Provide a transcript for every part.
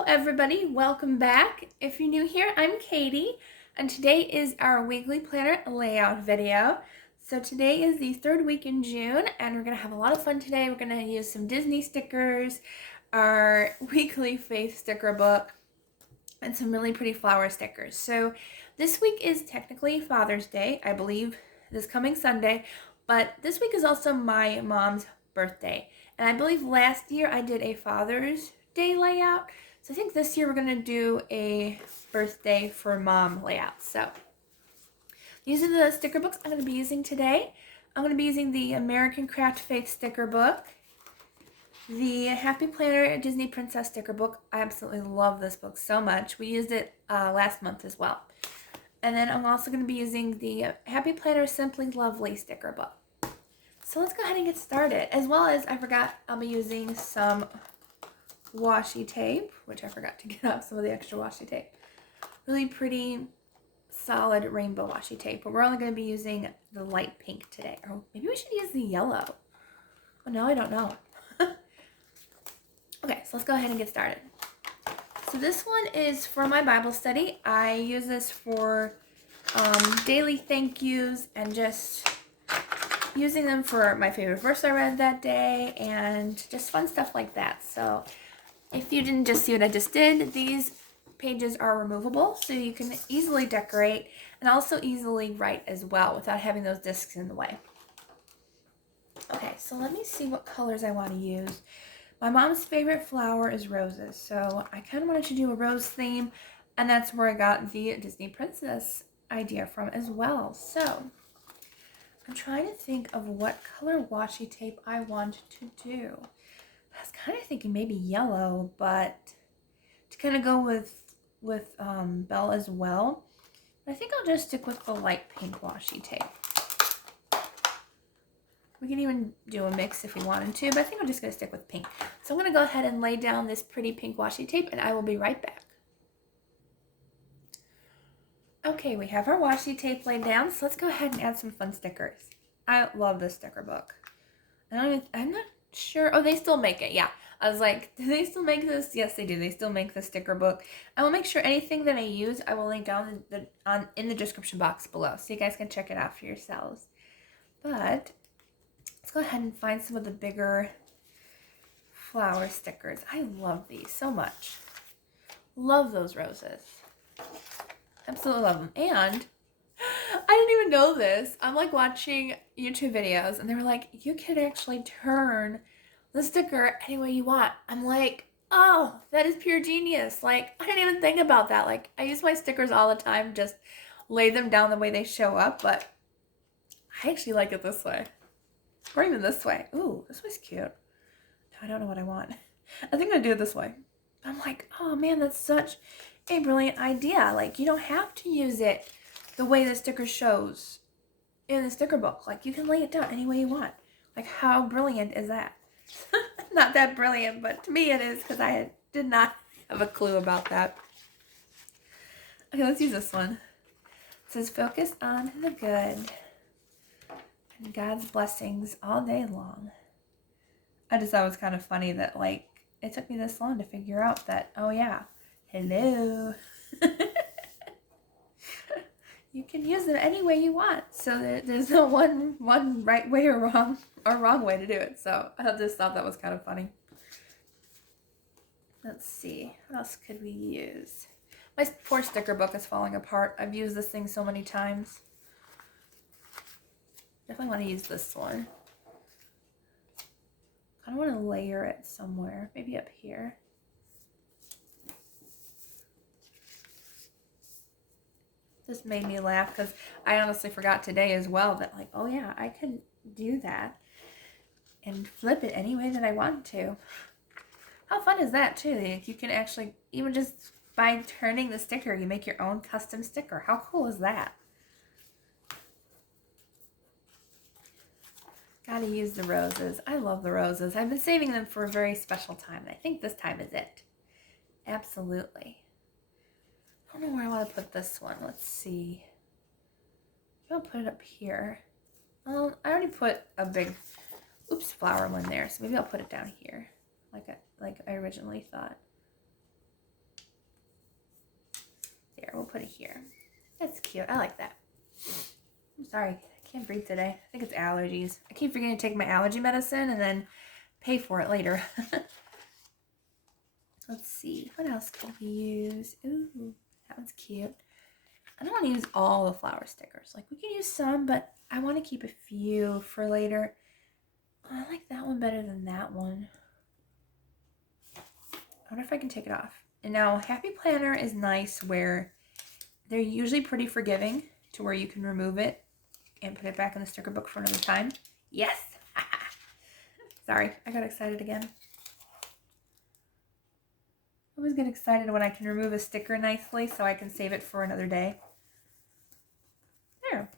Hello everybody, welcome back. If you're new here, I'm Katie, and today is our weekly planner layout video. So today is the third week in June, and we're going to have a lot of fun today. We're going to use some Disney stickers, our weekly faith sticker book, and some really pretty flower stickers. So this week is technically Father's Day, I believe, this coming Sunday, but this week is also my mom's birthday. And I believe last year I did a Father's Day layout. So I think this year we're going to do a birthday for mom layout. So these are the sticker books I'm going to be using today. I'm going to be using the American Craft Faith sticker book, the Happy Planner Disney Princess sticker book. I absolutely love this book so much. We used it last month as well. And then I'm also going to be using the Happy Planner Simply Lovely sticker book. So let's go ahead and get started. As well as, I forgot, I'll be using some washi tape, which I forgot to get out some of the extra washi tape. Really pretty, solid rainbow washi tape, but we're only going to be using the light pink today. Or maybe we should use the yellow. Oh, no, I don't know. Okay, so let's go ahead and get started. So this one is for my Bible study. I use this for daily thank yous and just using them for my favorite verse I read that day and just fun stuff like that. So if you didn't just see what I just did, these pages are removable, so you can easily decorate and also easily write as well without having those discs in the way. Okay, so let me see what colors I want to use. My mom's favorite flower is roses, so I kind of wanted to do a rose theme, and that's where I got the Disney Princess idea from as well. So I'm trying to think of what color washi tape I want to do. I was kind of thinking maybe yellow, but to kind of go with Belle as well. I think I'll just stick with the light pink washi tape. We can even do a mix if we wanted to, but I think I'm just going to stick with pink. So I'm going to go ahead and lay down this pretty pink washi tape, and I will be right back. Okay, we have our washi tape laid down, so let's go ahead and add some fun stickers. I love this sticker book. I'm not sure. Oh, they still make it. Yeah. I was like, do they still make this? Yes, they do. They still make the sticker book. I will make sure anything that I use, I will link down in the description box below, so you guys can check it out for yourselves. But let's go ahead and find some of the bigger flower stickers. I love these so much. Love those roses. Absolutely love them. And I didn't even know this. I'm like watching YouTube videos and they were like, you can actually turn the sticker any way you want. I'm like, oh, that is pure genius. Like, I didn't even think about that. Like, I use my stickers all the time, just lay them down the way they show up, but I actually like it this way. Or even this way. Ooh, this was cute. I don't know what I want. I think I'm gonna do it this way. I'm like, oh man, that's such a brilliant idea. Like, you don't have to use it the way the sticker shows in the sticker book. Like, you can lay it down any way you want. Like, how brilliant is that? Not that brilliant, but to me it is, because I did not have a clue about that. Okay, let's use this one. It says, focus on the good and God's blessings all day long. I just thought it was kind of funny that, like, it took me this long to figure out that, oh yeah, hello. You can use it any way you want. So there's no one right way or wrong way to do it. So I just thought that was kind of funny. Let's see. What else could we use? My poor sticker book is falling apart. I've used this thing so many times. Definitely want to use this one. I want to layer it somewhere. Maybe up here. This made me laugh because I honestly forgot today as well that, like, oh yeah, I can do that and flip it any way that I want to. How fun is that too? Like, you can actually, even just by turning the sticker, you make your own custom sticker. How cool is that? Gotta use the roses. I love the roses. I've been saving them for a very special time. I think this time is it. Absolutely. I don't know where I want to put this one. Let's see. I'll put it up here. Well, I already put a big flower one there, so maybe I'll put it down here, like I originally thought. put it here. That's cute. I like that. I'm sorry. I can't breathe today. I think it's allergies. I keep forgetting to take my allergy medicine and then pay for it later. Let's see. What else could we use? Ooh, that one's cute. I don't want to use all the flower stickers. Like, we can use some, but I want to keep a few for later. I like that one better than that one. I wonder if I can take it off. And now, Happy Planner is nice where they're usually pretty forgiving to where you can remove it and put it back in the sticker book for another time. Yes! Sorry, I got excited again. I always get excited when I can remove a sticker nicely so I can save it for another day. There.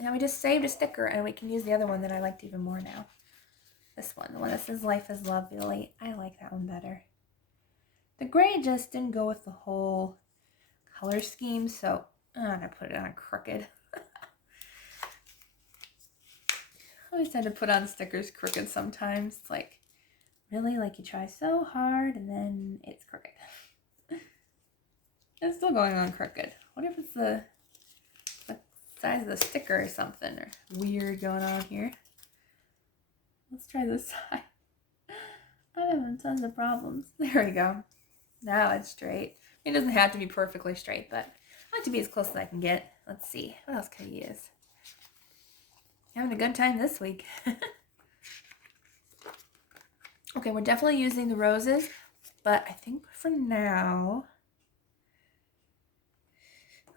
Now we just saved a sticker and we can use the other one that I liked even more now. This one, the one that says Life is Lovely. I like that one better. The gray just didn't go with the whole color scheme, so I'm gonna put it on crooked. I always tend to put on stickers crooked sometimes. It's like, really? Like, you try so hard and then it's crooked. It's still going on crooked. What if it's the size of the sticker or something or weird going on here? Let's try this side. I'm having tons of problems. There we go. Now it's straight. It doesn't have to be perfectly straight, but I like to be as close as I can get. Let's see. What else can I use? Having a good time this week. Okay, we're definitely using the roses, but I think for now,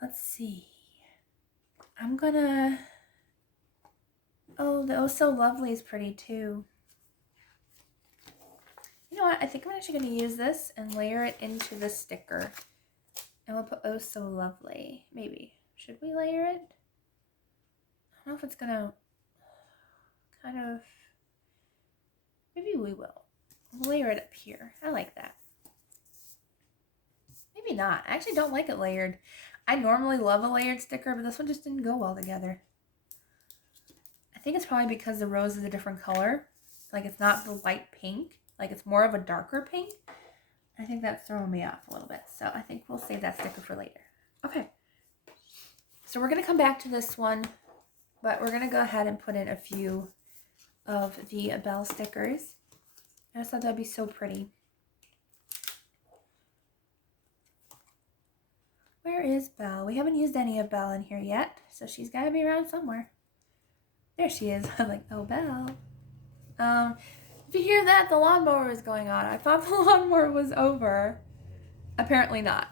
let's see. I'm gonna, oh, the Oh So Lovely is pretty too. You know what? I think I'm actually going to use this and layer it into the sticker. And we'll put Oh So Lovely. Maybe. Should we layer it? I don't know if it's going to kind of... Maybe we will. We'll layer it up here. I like that. Maybe not. I actually don't like it layered. I normally love a layered sticker, but this one just didn't go well together. I think it's probably because the rose is a different color. Like, it's not the light pink. Like, it's more of a darker pink. I think that's throwing me off a little bit. So I think we'll save that sticker for later. Okay. So we're going to come back to this one, but we're going to go ahead and put in a few of the bell stickers. I just thought that'd be so pretty. Where is Belle? We haven't used any of Belle in here yet, so she's got to be around somewhere. There she is. I'm like, oh, Belle. If you hear that, the lawnmower is going on. I thought the lawnmower was over. Apparently not.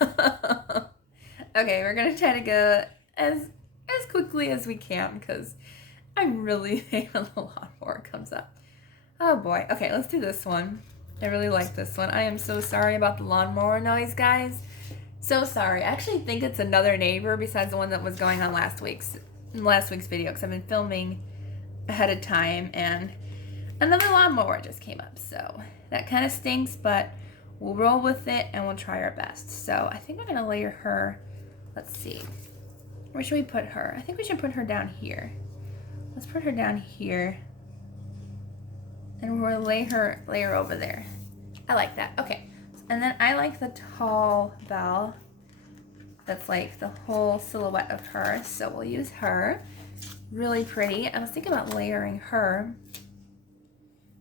Okay, we're going to try to go as quickly as we can because I really hate when the lawnmower comes up. Oh boy. Okay, let's do this one. I really like this one. I am so sorry about the lawnmower noise, guys. So sorry. I actually think it's another neighbor besides the one that was going on last week's video because I've been filming ahead of time and another lawnmower just came up. So that kind of stinks, but we'll roll with it and we'll try our best. So I think we're going to layer her. Let's see. Where should we put her? I think we should put her down here. Let's put her down here. And we'll lay her over there. I like that. Okay. And then I like the tall bell. That's like the whole silhouette of her. So we'll use her. Really pretty. I was thinking about layering her.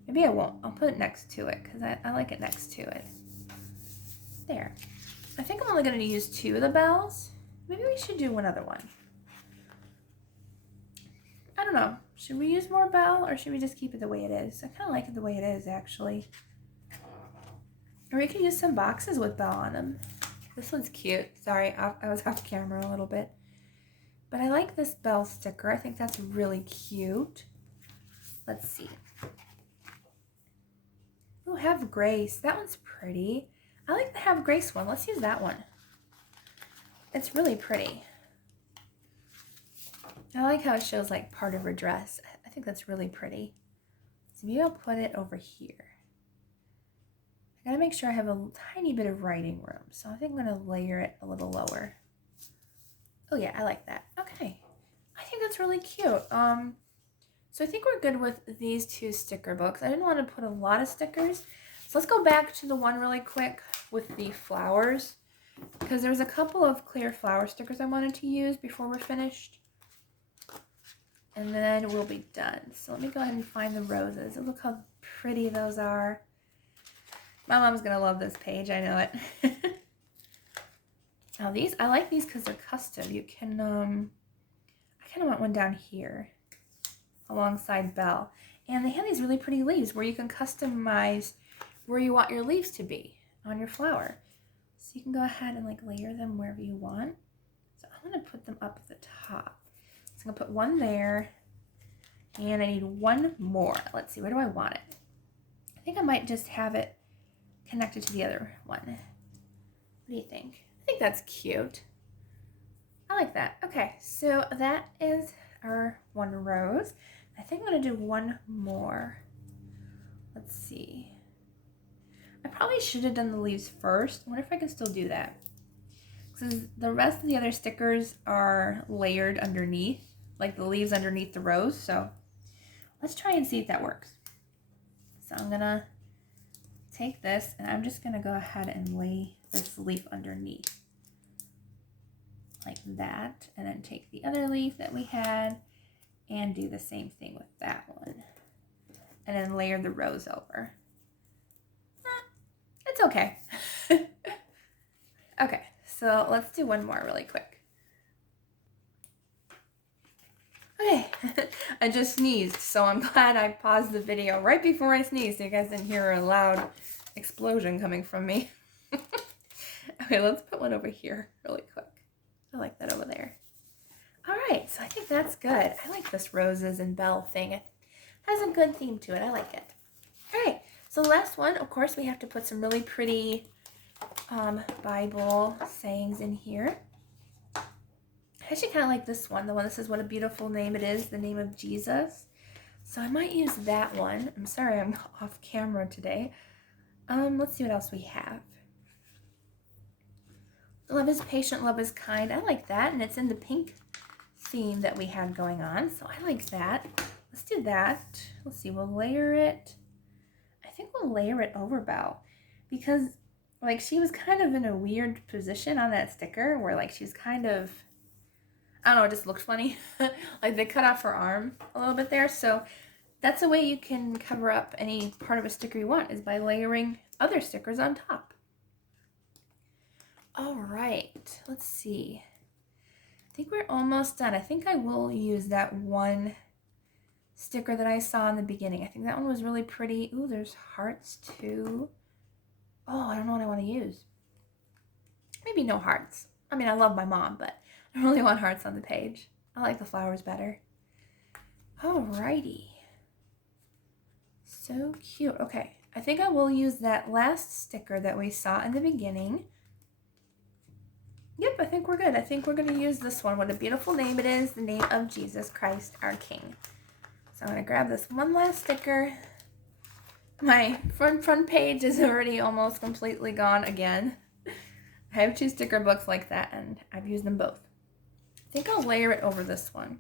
Maybe I won't. I'll put it next to it because I like it next to it. There. I think I'm only going to use 2 of the bells. Maybe we should do one other one. I don't know. Should we use more bell or should we just keep it the way it is? I kind of like it the way it is, actually. Or we could use some boxes with bell on them. This one's cute. Sorry, I was off camera a little bit. But I like this bell sticker. I think that's really cute. Let's see. Oh, Have Grace. That one's pretty. I like the Have Grace one. Let's use that one. It's really pretty. I like how it shows like part of her dress. I think that's really pretty. So maybe I'll put it over here. I gotta make sure I have a tiny bit of writing room. So I think I'm gonna layer it a little lower. Oh yeah, I like that. Okay. I think that's really cute. So I think we're good with these 2 sticker books. I didn't want to put a lot of stickers. So let's go back to the one really quick with the flowers. because there was a couple of clear flower stickers I wanted to use before we're finished. And then we'll be done. So let me go ahead and find the roses. Look how pretty those are. My mom's gonna love this page, I know it. Now these, I like these because they're custom. You can, I kind of want one down here alongside Belle. And they have these really pretty leaves where you can customize where you want your leaves to be on your flower. So you can go ahead and like layer them wherever you want. So I'm gonna put them up at the top. So I'm gonna put one there, and I need one more. Let's see, where do I want it? I think I might just have it connected to the other one. What do you think? I think that's cute. I like that. Okay, so that is our one rose. I think I'm gonna do one more. Let's see. I probably should have done the leaves first. I wonder if I can still do that. Because the rest of the other stickers are layered underneath, like the leaves underneath the rose. So let's try and see if that works. So I'm gonna take this and I'm just gonna go ahead and lay this leaf underneath like that, and then take the other leaf that we had and do the same thing with that one, and then layer the rose over. It's okay. Okay, so let's do one more really quick. Okay, I just sneezed, so I'm glad I paused the video right before I sneezed so you guys didn't hear a loud explosion coming from me. Okay, let's put one over here really quick. I like that over there. All right, so I think that's good. I like this roses and bell thing. It has a good theme to it. I like it. All right, so the last one, of course, we have to put some really pretty Bible sayings in here. I actually kind of like this one, the one that says, "What a beautiful name it is, the name of Jesus." So I might use that one. I'm sorry I'm off camera today. Let's see what else we have. Love is patient, love is kind. I like that, and it's in the pink theme that we had going on, so I like that. Let's do that. Let's see, we'll layer it. I think we'll layer it over Belle, because like she was kind of in a weird position on that sticker where like she's kind of, I don't know, it just looked funny. Like they cut off her arm a little bit there, so that's a way you can cover up any part of a sticker you want, is by layering other stickers on top. All right, let's see. I think we're almost done. I think I will use that one sticker that I saw in the beginning. I think that one was really pretty. Ooh, there's hearts too. Oh, I don't know what I want to use. Maybe no hearts. I mean, I love my mom, but I don't really want hearts on the page. I like the flowers better. Alrighty. So cute. Okay, I think I will use that last sticker that we saw in the beginning. Yep, I think we're good. I think we're going to use this one. What a beautiful name it is, the name of Jesus Christ, our King. So I'm going to grab this one last sticker. My front page is already almost completely gone again. I have 2 sticker books like that, and I've used them both. I think I'll layer it over this one.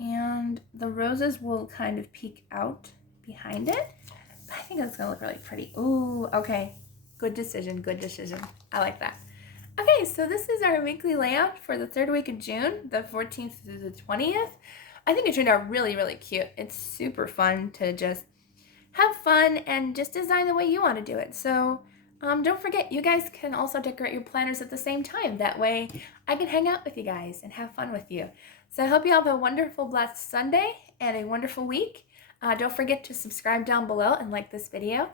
And the roses will kind of peek out behind it. I think it's going to look really pretty. Ooh, okay. Good decision, good decision. I like that. Okay, so this is our weekly layout for the 3rd week of June, the 14th through the 20th. I think it turned out really, really cute. It's super fun to just have fun and just design the way you want to do it. So don't forget, you guys can also decorate your planners at the same time. That way I can hang out with you guys and have fun with you. So I hope you all have a wonderful, blessed Sunday and a wonderful week. Don't forget to subscribe down below and like this video.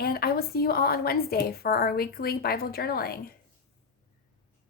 And I will see you all on Wednesday for our weekly Bible journaling.